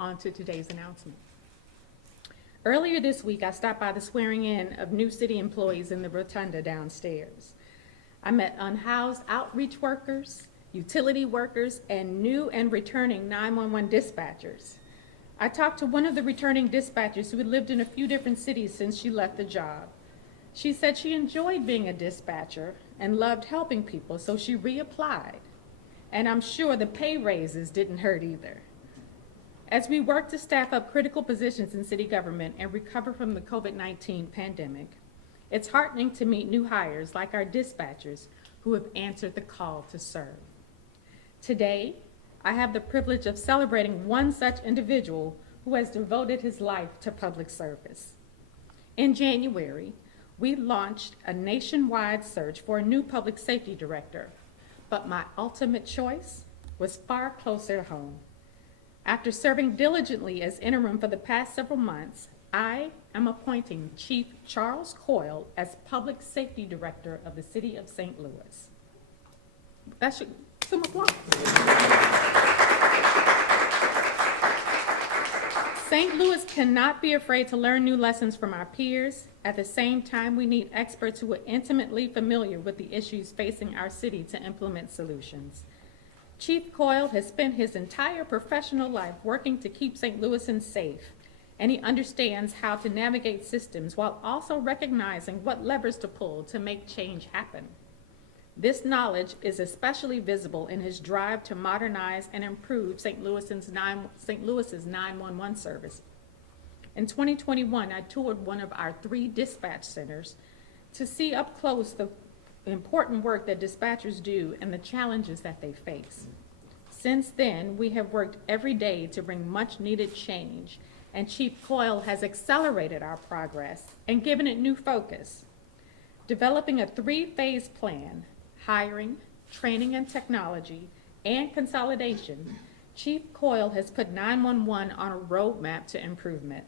On to today's announcement. Earlier this week, I stopped by the swearing in of new city employees in the rotunda downstairs. I met unhoused outreach workers, utility workers, and new and returning 911 dispatchers. I talked to one of the returning dispatchers who had lived in a few different cities since she left the job. She said she enjoyed being a dispatcher and loved helping people, so she reapplied. And I'm sure the pay raises didn't hurt either. As we work to staff up critical positions in city government and recover from the COVID-19 pandemic, it's heartening to meet new hires like our dispatchers who have answered the call to serve. Today, I have the privilege of celebrating one such individual who has devoted his life to public service. In January, we launched a nationwide search for a new public safety director, but my ultimate choice was far closer to home. After serving diligently as interim for the past several months, I am appointing Chief Charles Coyle as Public Safety Director of the City of St. Louis. That should, some applause. St. Louis cannot be afraid to learn new lessons from our peers. At the same time, we need experts who are intimately familiar with the issues facing our city to implement solutions. Chief Coyle has spent his entire professional life working to keep St. Louisans safe, and he understands how to navigate systems while also recognizing what levers to pull to make change happen. This knowledge is especially visible in his drive to modernize and improve St. Louis's 911 service. In 2021, I toured one of our 3 dispatch centers to see up close the important work that dispatchers do and the challenges that they face. Since then, we have worked every day to bring much needed change, and Chief Coyle has accelerated our progress and given it new focus. Developing a 3-phase plan, hiring, training and technology, and consolidation, Chief Coyle has put 911 on a roadmap to improvement.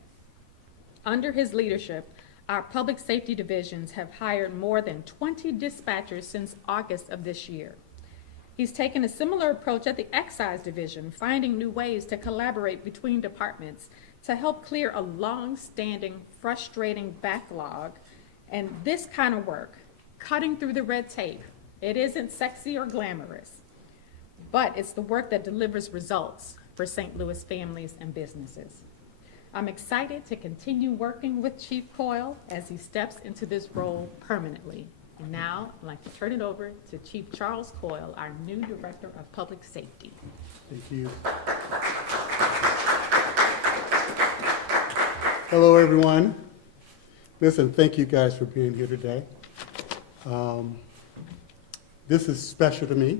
Under his leadership, our public safety divisions have hired more than 20 dispatchers since August of this year. He's taken a similar approach at the excise division, finding new ways to collaborate between departments to help clear a long-standing, frustrating backlog. And this kind of work, cutting through the red tape, it isn't sexy or glamorous, but it's the work that delivers results for St. Louis families and businesses. I'm excited to continue working with Chief Coyle as he steps into this role permanently. And now I'd like to turn it over to Chief Charles Coyle, our new Director of Public Safety. Thank you. Hello, everyone. Listen, thank you guys for being here today. This is special to me.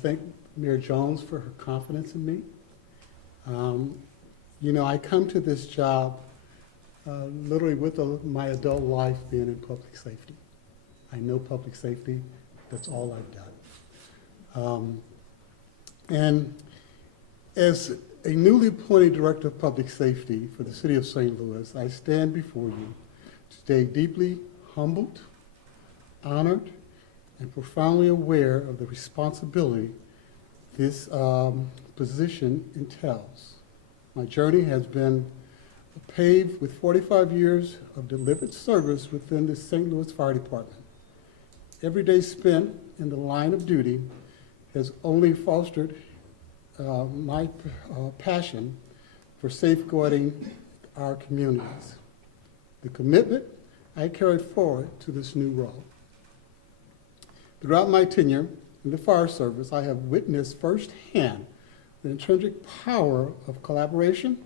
Thank Mayor Jones for her confidence in me. You know, I come to this job literally with my adult life being in public safety. I know public safety, that's all I've done. And as a newly appointed Director of Public Safety for the City of St. Louis, I stand before you today deeply humbled, honored, and profoundly aware of the responsibility this position entails. My journey has been paved with 45 years of delivered service within the St. Louis Fire Department. Every day spent in the line of duty has only fostered my passion for safeguarding our communities. The commitment I carried forward to this new role. Throughout my tenure in the fire service, I have witnessed firsthand the intrinsic power of collaboration,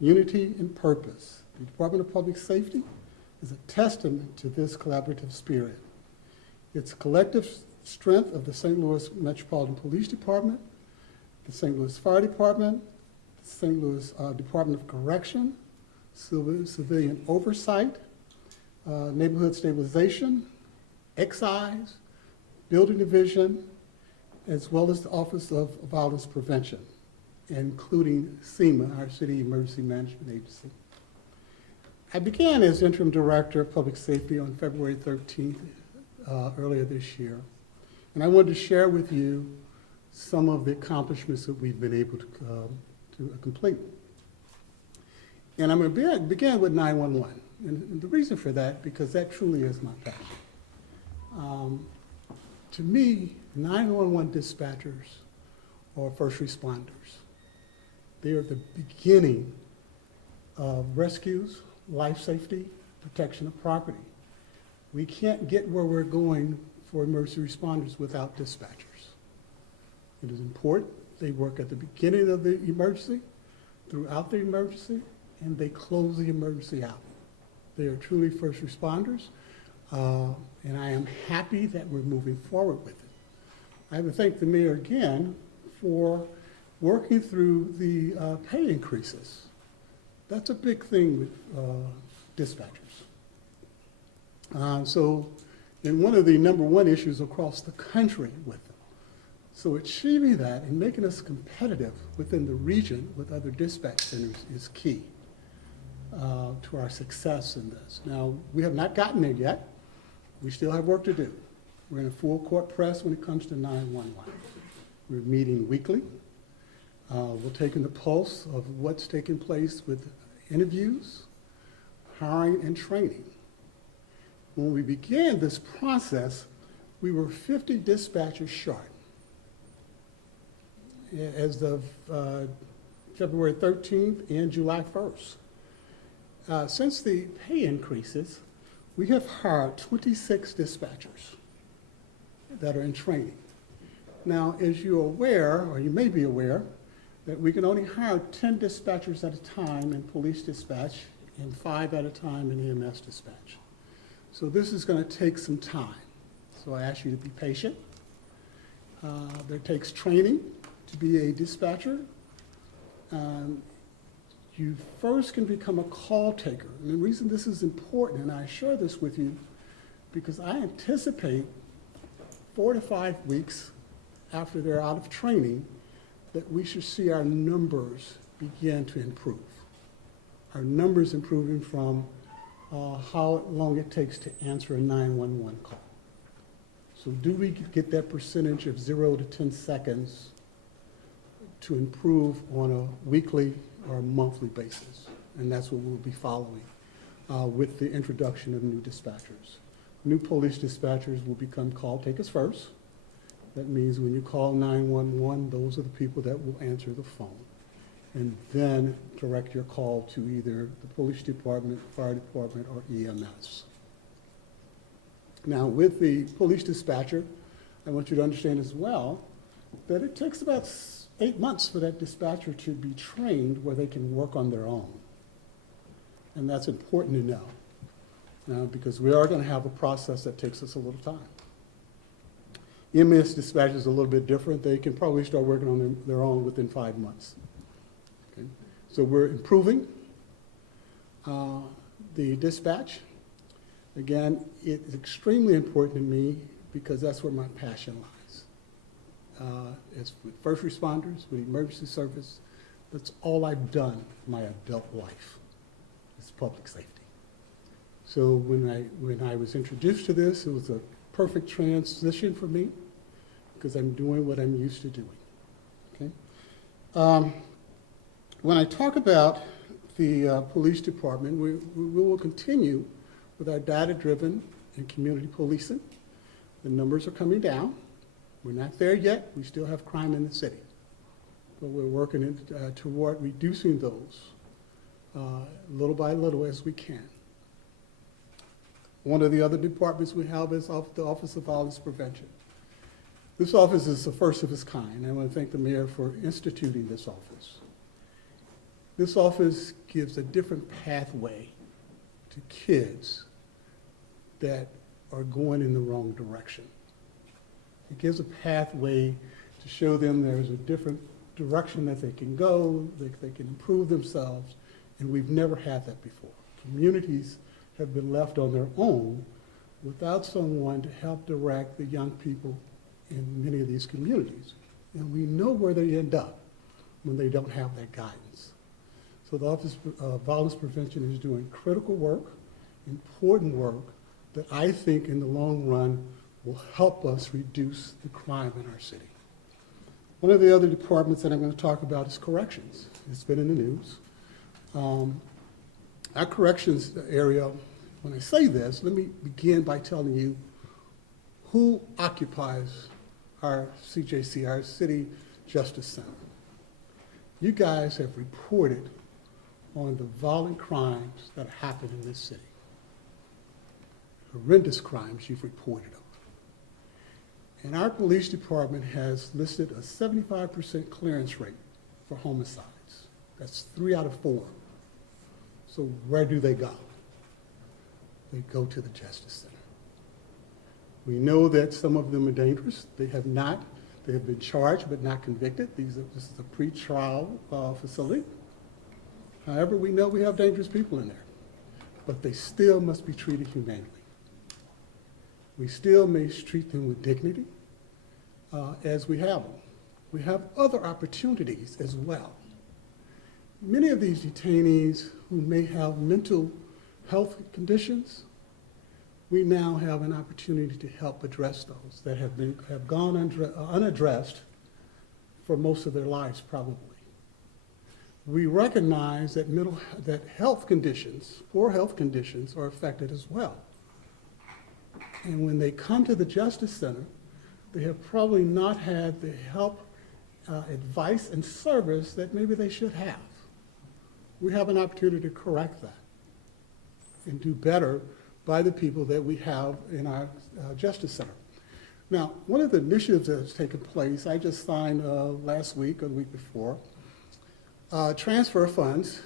unity, and purpose. The Department of Public Safety is a testament to this collaborative spirit. It's collective strength of the St. Louis Metropolitan Police Department, the St. Louis Fire Department, the St. Louis Department of Correction, Civilian Oversight, Neighborhood Stabilization, Excise, Building Division, as well as the Office of Violence Prevention, including SEMA, our City Emergency Management Agency. I began as Interim Director of Public Safety on February 13th, earlier this year, and I wanted to share with you some of the accomplishments that we've been able to to complete. And I'm going to begin with 911. And the reason for that, because that truly is my passion. To me, 911 dispatchers are first responders. They are the beginning of rescues, life safety, protection of property. We can't get where we're going for emergency responders without dispatchers. It is important. They work at the beginning of the emergency, throughout the emergency, and they close the emergency out. They are truly first responders, and I am happy that we're moving forward with it. I would thank the mayor again for working through the pay increases. That's a big thing with dispatchers. And one of the #1 issues across the country with them. So achieving that and making us competitive within the region with other dispatch centers is key to our success in this. Now, we have not gotten there yet. We still have work to do. We're in a full court press when it comes to 911. We're meeting weekly. We're taking the pulse of what's taking place with interviews, hiring, and training. When we began this process, we were 50 dispatchers short. As of February 13th and July 1st. Since the pay increases, we have hired 26 dispatchers that are in training. Now, as you're aware, or you may be aware, that we can only hire 10 dispatchers at a time in police dispatch and 5 at a time in EMS dispatch. So this is going to take some time. So I ask you to be patient. There takes training to be a dispatcher. You first can become a call taker. And the reason this is important, and I share this with you, because I anticipate 4 to 5 weeks after they're out of training that we should see our numbers begin to improve. Our numbers improving from how long it takes to answer a 911 call. So do we get that percentage of 0 to 10 seconds to improve on a weekly or a monthly basis? And that's what we'll be following with the introduction of new dispatchers. New police dispatchers will become call takers first. That means when you call 911, those are the people that will answer the phone and then direct your call to either the police department, fire department, or EMS. Now, with the police dispatcher, I want you to understand as well that it takes about 8 months for that dispatcher to be trained where they can work on their own. And that's important to know because we are going to have a process that takes us a little time. EMS dispatch is a little bit different. They can probably start working on their own within 5 months. Okay? So we're improving the dispatch. Again, it's extremely important to me because that's where my passion lies. It's with first responders, with emergency service. That's all I've done my adult life, is public safety. So when I was introduced to this, it was a perfect transition for me because I'm doing what I'm used to doing. Okay? When I talk about the police department, we will continue with our data-driven and community policing. The numbers are coming down. We're not there yet. We still have crime in the city. But we're working toward reducing those little by little as we can. One of the other departments we have is the Office of Violence Prevention. This office is the first of its kind. I want to thank the mayor for instituting this office. This office gives a different pathway to kids that are going in the wrong direction. It gives a pathway to show them there's a different direction that they can go, that they can improve themselves, and we've never had that before. Communities have been left on their own without someone to help direct the young people in many of these communities. And we know where they end up when they don't have that guidance. So the Office of Violence Prevention is doing critical work, important work, that I think in the long run will help us reduce the crime in our city. One of the other departments that I'm going to talk about is corrections. It's been in the news. Our corrections area, when I say this, let me begin by telling you who occupies our CJC, our City Justice Center. You guys have reported on the violent crimes that happen in this city. Horrendous crimes you've reported on. And our police department has listed a 75% clearance rate for homicides. That's 3 out of 4. So where do they go? They go to the Justice Center. We know that some of them are dangerous. They have been charged but not convicted. This is a pre-trial facility. However, we know we have dangerous people in there, but they still must be treated humanely. We still may treat them with dignity as we have them. We have other opportunities as well. Many of these detainees who may have mental health conditions, we now have an opportunity to help address those that have gone unaddressed for most of their lives probably. We recognize that health conditions, poor health conditions, are affected as well. And when they come to the Justice Center, they have probably not had the help, advice, and service that maybe they should have. We have an opportunity to correct that and do better by the people that we have in our Justice Center. Now, one of the initiatives that has taken place, I just signed last week or the week before, transfer funds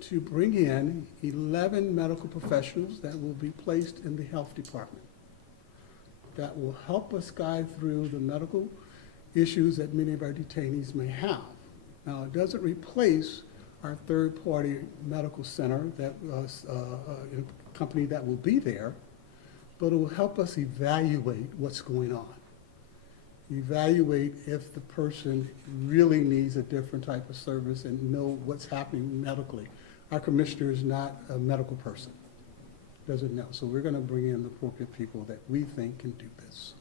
to bring in 11 medical professionals that will be placed in the health department. That will help us guide through the medical issues that many of our detainees may have. Now, it doesn't replace our third-party medical center, that company that will be there, but it will help us evaluate what's going on. Evaluate if the person really needs a different type of service and know what's happening medically. Our commissioner is not a medical person, doesn't know. So we're going to bring in the appropriate people that we think can do this.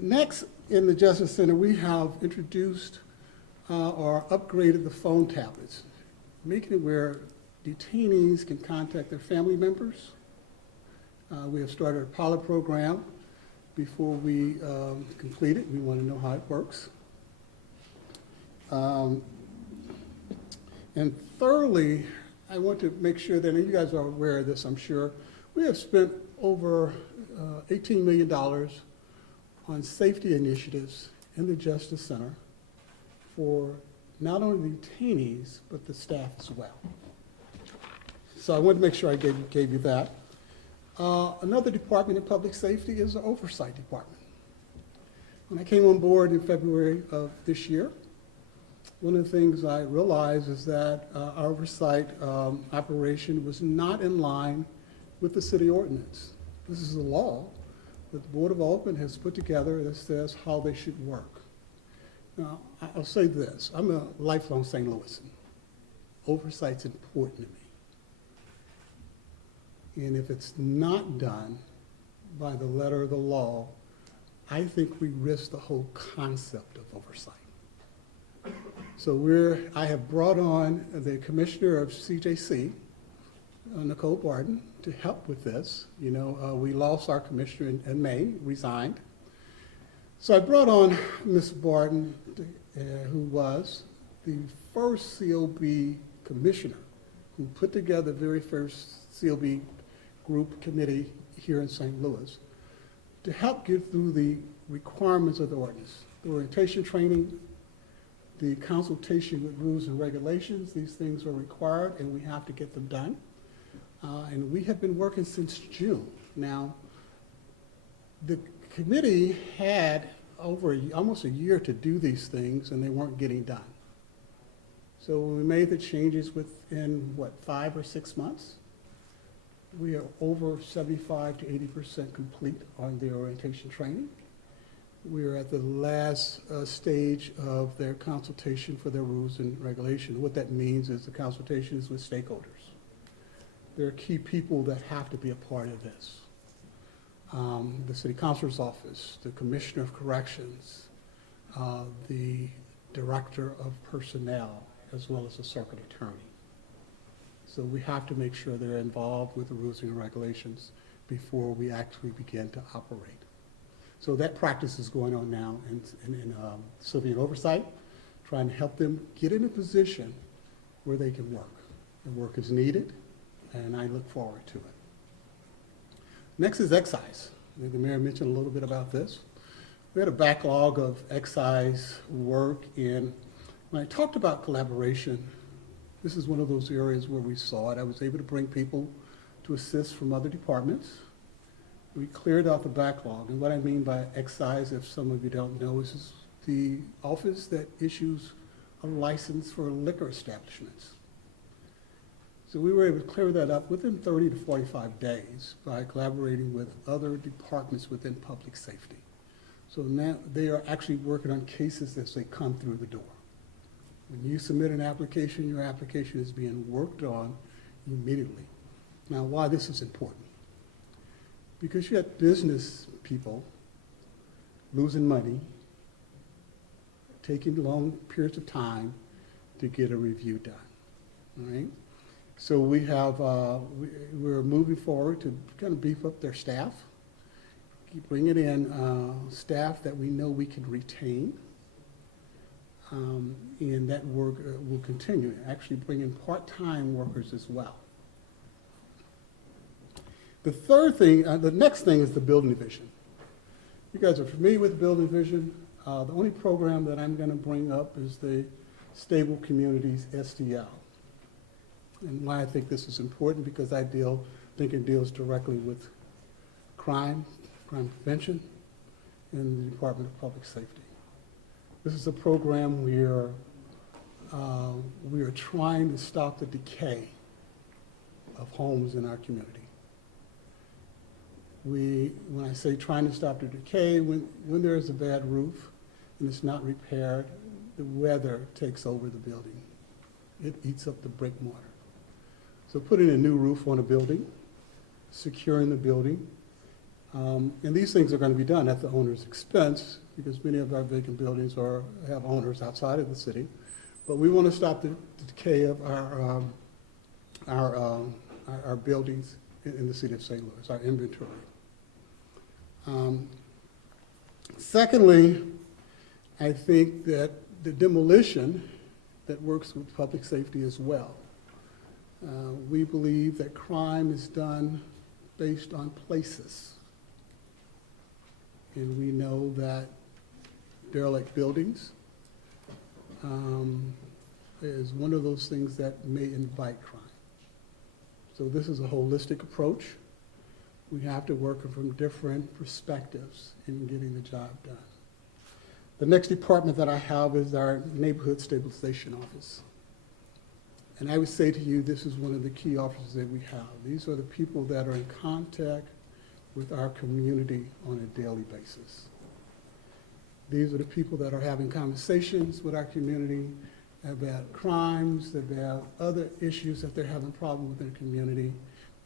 Next, in the Justice Center, we have introduced or upgraded the phone tablets, making it where detainees can contact their family members. We have started a pilot program. Before we complete it, we want to know how it works. And thirdly, I want to make sure that, and you guys are aware of this, I'm sure, we have spent over $18 million on safety initiatives in the Justice Center for not only the detainees, but the staff as well. So I wanted to make sure I gave you that. Another department in public safety is the oversight department. When I came on board in February of this year, one of the things I realized is that our oversight operation was not in line with the city ordinance. This is a law that the Board of Aldermen has put together that says how they should work. Now, I'll say this, I'm a lifelong St. Louisan. Oversight's important to me. And if it's not done by the letter of the law, I think we risk the whole concept of oversight. So I have brought on the commissioner of CJC, Nicole Barton, to help with this. You know, we lost our commissioner in May, resigned. So I brought on Ms. Barton, who was the first COB commissioner who put together the very first COB group committee here in St. Louis to help get through the requirements of the ordinance, the orientation training, the consultation with rules and regulations. These things are required and we have to get them done. And we have been working since June. Now, the committee had almost a year to do these things and they weren't getting done. So when we made the changes within, 5 or 6 months, we are over 75 to 80% complete on the orientation training. We are at the last stage of their consultation for their rules and regulations. What that means is the consultation is with stakeholders. There are key people that have to be a part of this. The city councilor's office, the commissioner of corrections, the director of personnel, as well as the circuit attorney. So we have to make sure they're involved with the rules and regulations before we actually begin to operate. So that practice is going on now in civilian oversight, trying to help them get in a position where they can work. The work is needed, and I look forward to it. Next is excise. I think the mayor mentioned a little bit about this. We had a backlog of excise work, and when I talked about collaboration, this is one of those areas where we saw it. I was able to bring people to assist from other departments. We cleared out the backlog, and what I mean by excise, if some of you don't know, is the office that issues a license for liquor establishments. So we were able to clear that up within 30 to 45 days by collaborating with other departments within public safety. So now they are actually working on cases as they come through the door. When you submit an application, your application is being worked on immediately. Now, why this is important? Because you have business people losing money, taking long periods of time to get a review done, all right? So we have, we're moving forward to kind of beef up their staff, keep bringing in staff that we know we can retain, and that work will continue, actually bring in part-time workers as well. The third thing, the next thing is the building division. You guys are familiar with the building division. The only program that I'm going to bring up is the Stable Communities STL. And why I think this is important, because I think it deals directly with crime prevention, and the Department of Public Safety. This is a program where we are trying to stop the decay of homes in our community. When I say trying to stop the decay, when there is a bad roof and it's not repaired, the weather takes over the building. It eats up the brick mortar. So putting a new roof on a building, securing the building, and these things are going to be done at the owner's expense, because many of our vacant buildings have owners outside of the city. But we want to stop the decay of our buildings in the city of St. Louis, our inventory. Secondly, I think that the demolition that works with public safety as well. We believe that crime is done based on places. And we know that derelict buildings is one of those things that may invite crime. So this is a holistic approach. We have to work from different perspectives in getting the job done. The next department that I have is our Neighborhood Stabilization Office. And I would say to you, this is one of the key offices that we have. These are the people that are in contact with our community on a daily basis. These are the people that are having conversations with our community about crimes, about other issues that they're having problems with in the community.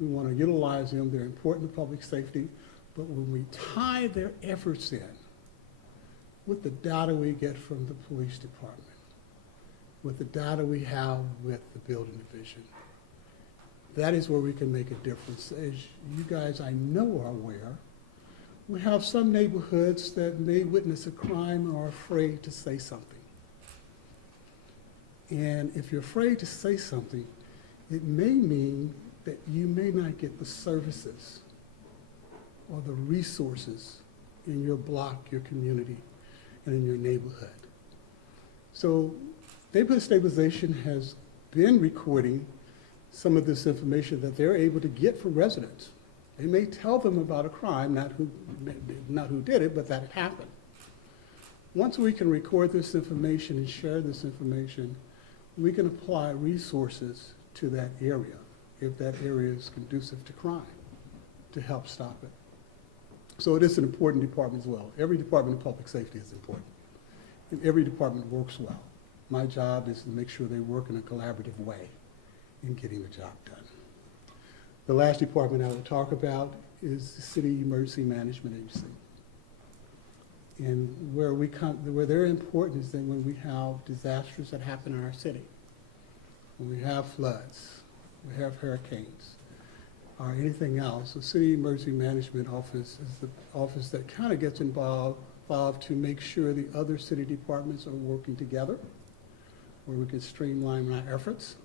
We want to utilize them. They're important to public safety. But when we tie their efforts in with the data we get from the police department, with the data we have with the building division, that is where we can make a difference. As you guys, I know, are aware, we have some neighborhoods that may witness a crime and are afraid to say something. And if you're afraid to say something, it may mean that you may not get the services or the resources in your block, your community, and in your neighborhood. So neighborhood stabilization has been recording some of this information that they're able to get from residents. They may tell them about a crime, not who did it, but that it happened. Once we can record this information and share this information, we can apply resources to that area, if that area is conducive to crime, to help stop it. So it is an important department as well. Every department of public safety is important, and every department works well. My job is to make sure they work in a collaborative way in getting the job done. The last department I will talk about is the City Emergency Management Agency. And where they're important is that when we have disasters that happen in our city, when we have floods, we have hurricanes, or anything else, the City Emergency Management Office is the office that kind of gets involved to make sure the other city departments are working together, where we can streamline our efforts.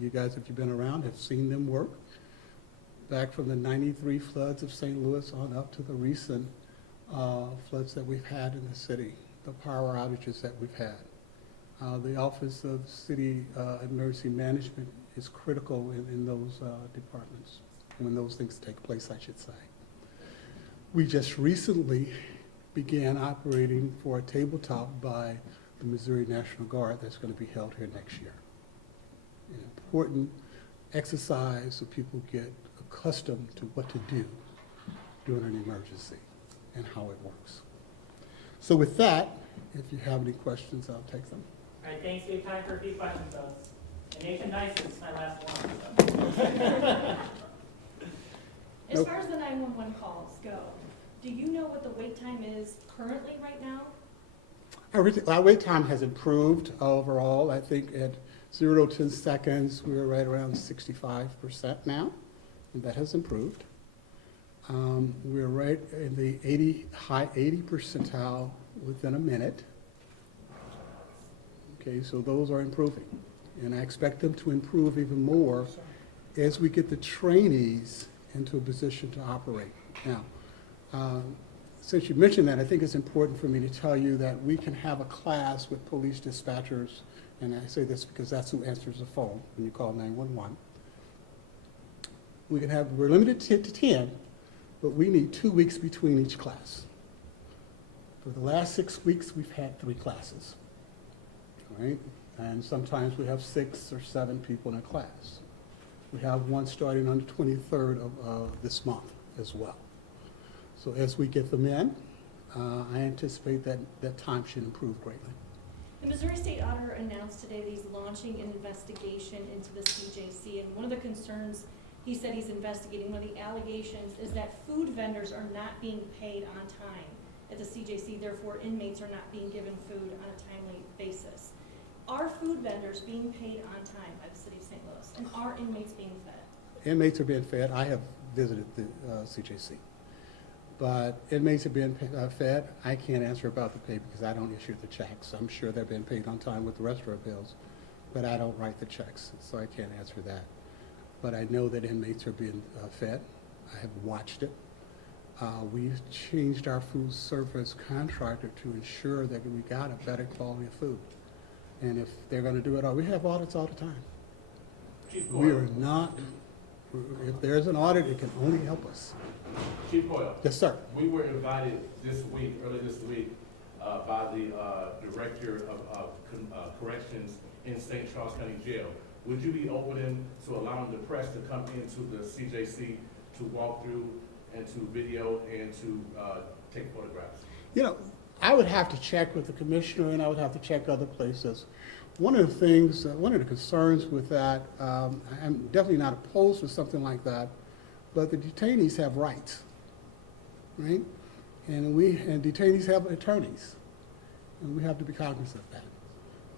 You guys, if you've been around, have seen them work. Back from the '93 floods of St. Louis on up to the recent floods that we've had in the city, the power outages that we've had. The Office of City Emergency Management is critical in those departments, when those things take place, I should say. We just recently began operating for a tabletop by the Missouri National Guard that's going to be held here next year. An important exercise so people get accustomed to what to do during an emergency and how it works. So with that, if you have any questions, I'll take them. All right, thanks. We have time for a few questions, though. And Nathan Nice is my last one. So. As far as the 911 calls go, do you know what the wait time is currently right now? Our wait time has improved overall. I think at 0 to 10 seconds, we're right around 65% now, and that has improved. We're right in the high 80 percentile within a minute. Okay, so those are improving, and I expect them to improve even more as we get the trainees into a position to operate. Now, since you mentioned that, I think it's important for me to tell you that we can have a class with police dispatchers, and I say this because that's who answers the phone when you call 911. We're limited to 10, but we need 2 weeks between each class. For the last 6 weeks, we've had 3 classes, right? And sometimes we have 6 or 7 people in a class. We have one starting on the 23rd of this month as well. So as we get them in, I anticipate that time should improve greatly. The Missouri State Auditor announced today that he's launching an investigation into the CJC, and one of the concerns he said he's investigating, one of the allegations, is that food vendors are not being paid on time at the CJC, therefore inmates are not being given food on a timely basis. Are food vendors being paid on time by the City of St. Louis, and are inmates being fed? Inmates are being fed. I have visited the CJC. But inmates are being fed. I can't answer about the pay because I don't issue the checks. I'm sure they're being paid on time with the rest of our bills, but I don't write the checks, so I can't answer that. But I know that inmates are being fed. I have watched it. We've changed our food service contractor to ensure that we got a better quality of food. And if they're going to do it all, we have audits all the time. We are not, if there's an audit, it can only help us. Chief Coyle. Yes, sir. We were invited early this week, by the Director of Corrections in St. Charles County Jail. Would you be open to allowing the press to come into the CJC to walk through and to video and to take photographs? You know, I would have to check with the commissioner, and I would have to check other places. One of the things, one of the concerns with that, I'm definitely not opposed to something like that, but the detainees have rights, right? And detainees have attorneys, and we have to be cognizant of that.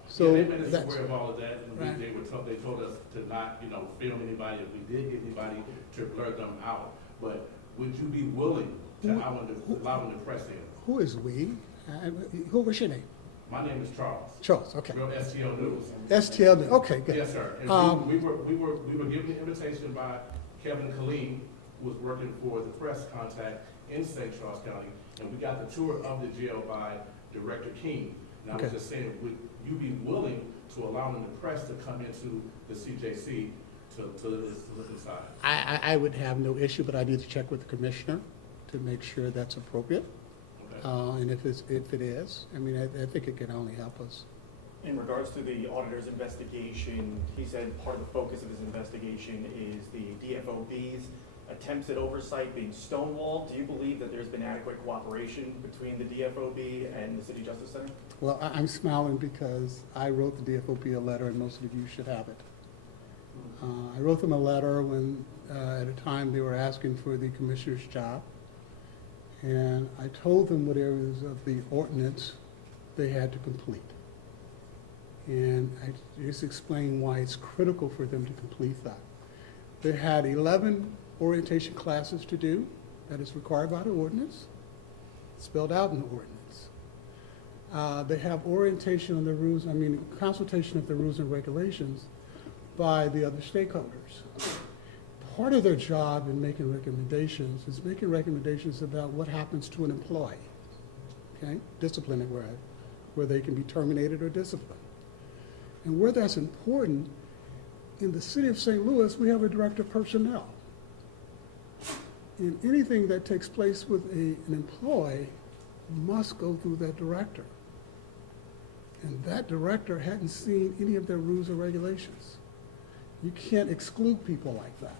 So yeah, they made us that's, aware of all of that, and right. they told us to not, film anybody if we did get anybody, to blur them out. But would you be willing to allow the press in? Who is we? What's your name? My name is Charles. Charles, okay. Real STL News. STL, okay, good. Yes, sir. And we were given the invitation by Kevin Killeen, who was working for the press contact in St. Charles County, and we got the tour of the jail by Director King. And I was just saying, would you be willing to allow the press to come into the CJC to look inside? I would have no issue, but I need to check with the commissioner to make sure that's appropriate. Okay. And if it is, I mean, I think it can only help us. In regards to the auditor's investigation, he said part of the focus of his investigation is the DFOB's attempts at oversight being stonewalled. Do you believe that there's been adequate cooperation between the DFOB and the City Justice Center? Well, I'm smiling because I wrote the DFOB a letter, and most of you should have it. I wrote them a letter when, at a time, they were asking for the commissioner's job. And I told them what areas of the ordinance they had to complete. And I just explained why it's critical for them to complete that. They had 11 orientation classes to do that is required by the ordinance, spelled out in the ordinance. They have orientation on the rules, consultation of the rules and regulations by the other stakeholders. Part of their job in making recommendations is making recommendations about what happens to an employee, okay? Disciplinary, where they can be terminated or disciplined. And where that's important, in the city of St. Louis, we have a director of personnel. And anything that takes place with an employee must go through that director. And that director hadn't seen any of their rules or regulations. You can't exclude people like that.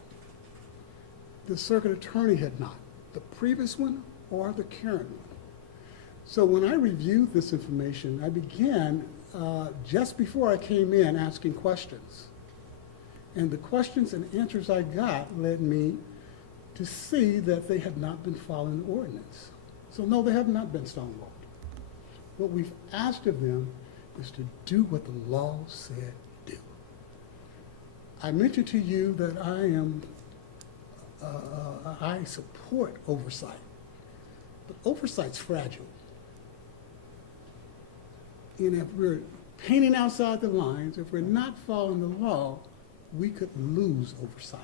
The circuit attorney had not, the previous one or the current one. So when I reviewed this information, I began just before I came in asking questions. And the questions and answers I got led me to see that they had not been following the ordinance. So no, they have not been stonewalled. What we've asked of them is to do what the law said do. I mentioned to you that I support oversight, but oversight's fragile. And if we're painting outside the lines, if we're not following the law, we could lose oversight.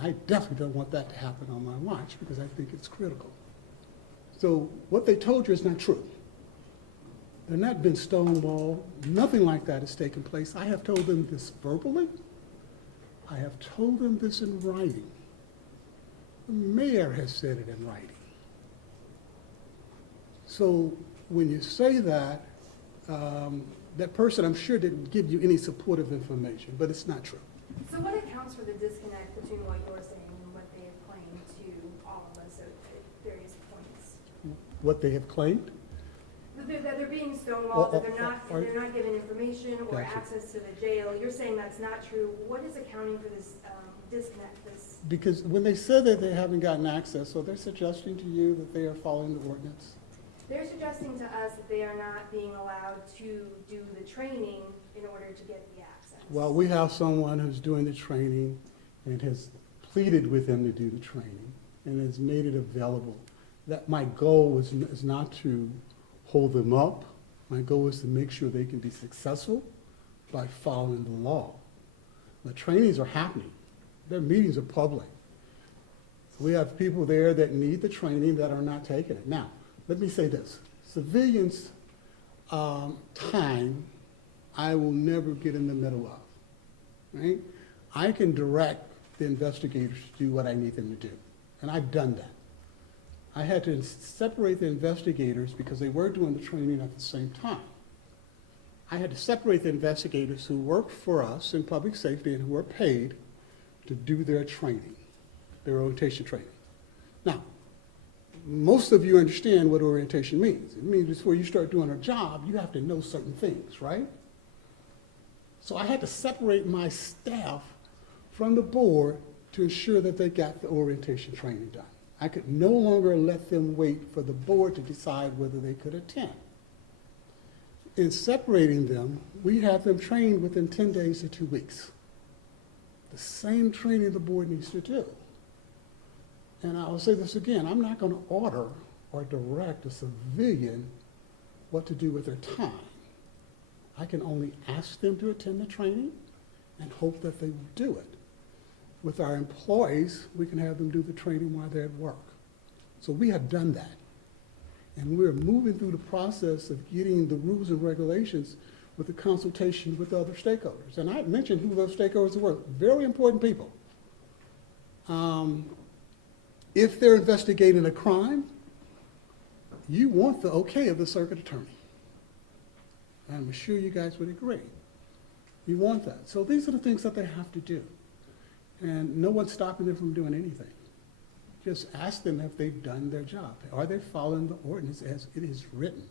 I definitely don't want that to happen on my watch because I think it's critical. So what they told you is not true. They're not been stonewalled. Nothing like that has taken place. I have told them this verbally. I have told them this in writing. The mayor has said it in writing. So when you say that, that person, I'm sure, didn't give you any supportive information, but it's not true. So what accounts for the disconnect between what you're saying and what they have claimed to all of us at various points? What they have claimed? That they're being stonewalled, that they're not given information or Gotcha. access to the jail. You're saying that's not true. What is accounting for this disconnect? Because when they said that they haven't gotten access, so they're suggesting to you that they are following the ordinance? They're suggesting to us that they are not being allowed to do the training in order to get the access. Well, we have someone who's doing the training and has pleaded with them to do the training and has made it available. That my goal is not to hold them up. My goal is to make sure they can be successful by following the law. The trainings are happening. Their meetings are public. We have people there that need the training that are not taking it. Now, let me say this. Civilians' time, I will never get in the middle of, right? I can direct the investigators to do what I need them to do, and I've done that. I had to separate the investigators because they were doing the training at the same time. I had to separate the investigators who work for us in public safety and who are paid to do their training, their orientation training. Now, most of you understand what orientation means. It means before you start doing a job, you have to know certain things, right? So I had to separate my staff from the board to ensure that they got the orientation training done. I could no longer let them wait for the board to decide whether they could attend. In separating them, we had them trained within 10 days to 2 weeks. The same training the board needs to do. And I will say this again, I'm not going to order or direct a civilian what to do with their time. I can only ask them to attend the training and hope that they will do it. With our employees, we can have them do the training while they're at work. So we have done that. And we're moving through the process of getting the rules and regulations with the consultation with the other stakeholders. And I mentioned who those stakeholders were, very important people. If they're investigating a crime, you want the okay of the circuit attorney. I'm sure you guys would agree. You want that. So these are the things that they have to do. And no one's stopping them from doing anything. Just ask them if they've done their job. Are they following the ordinance as it is written?